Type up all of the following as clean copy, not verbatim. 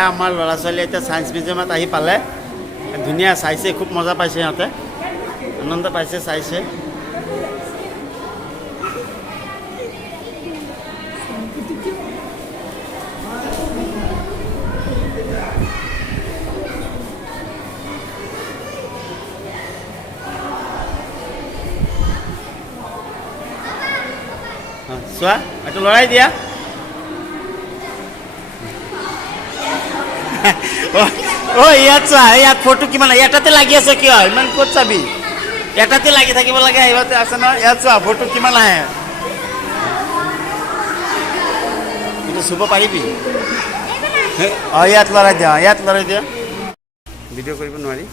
এয়া আমাৰ ল'ৰা ছোৱালী এতিয়া ছায়েন্স মিউজিয়ামত আহি পালে ধুনীয়া চাইছে খুব মজা পাইছে সিহঁতে আনন্দ পাইছে চাইছে চোৱা এইটো লৰাই দিয়া অ' ইয়াত চোৱা ইয়াত ফটো কিমান এটাতে লাগি আছে কিয় ইমান ক'ত চাবি এটাতে লাগি থাকিব লাগে আহিবতে আছে ন ইয়াত চোৱা ফটো কিমান আহে এইটো চুব পাৰিবি অঁ ইয়াত লৰাই দিয়া ভিডিঅ' কৰিব নোৱাৰি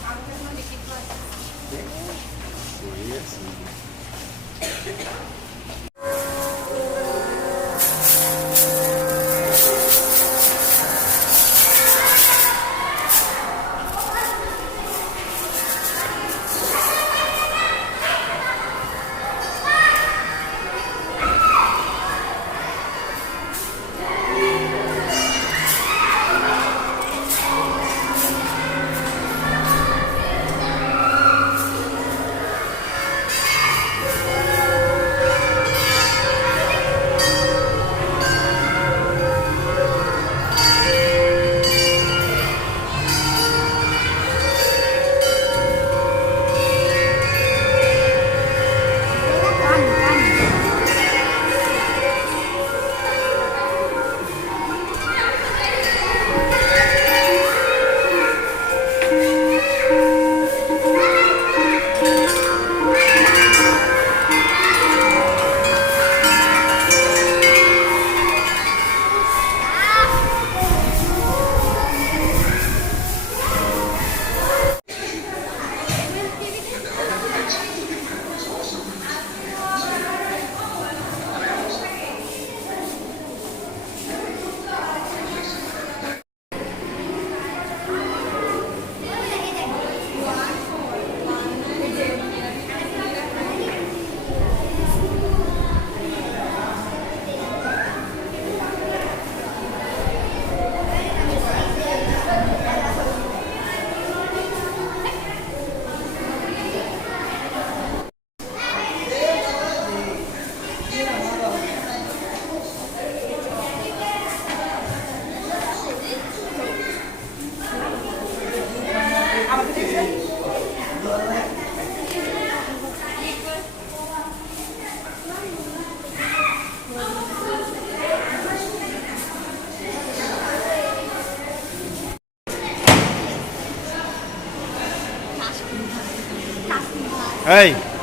Hey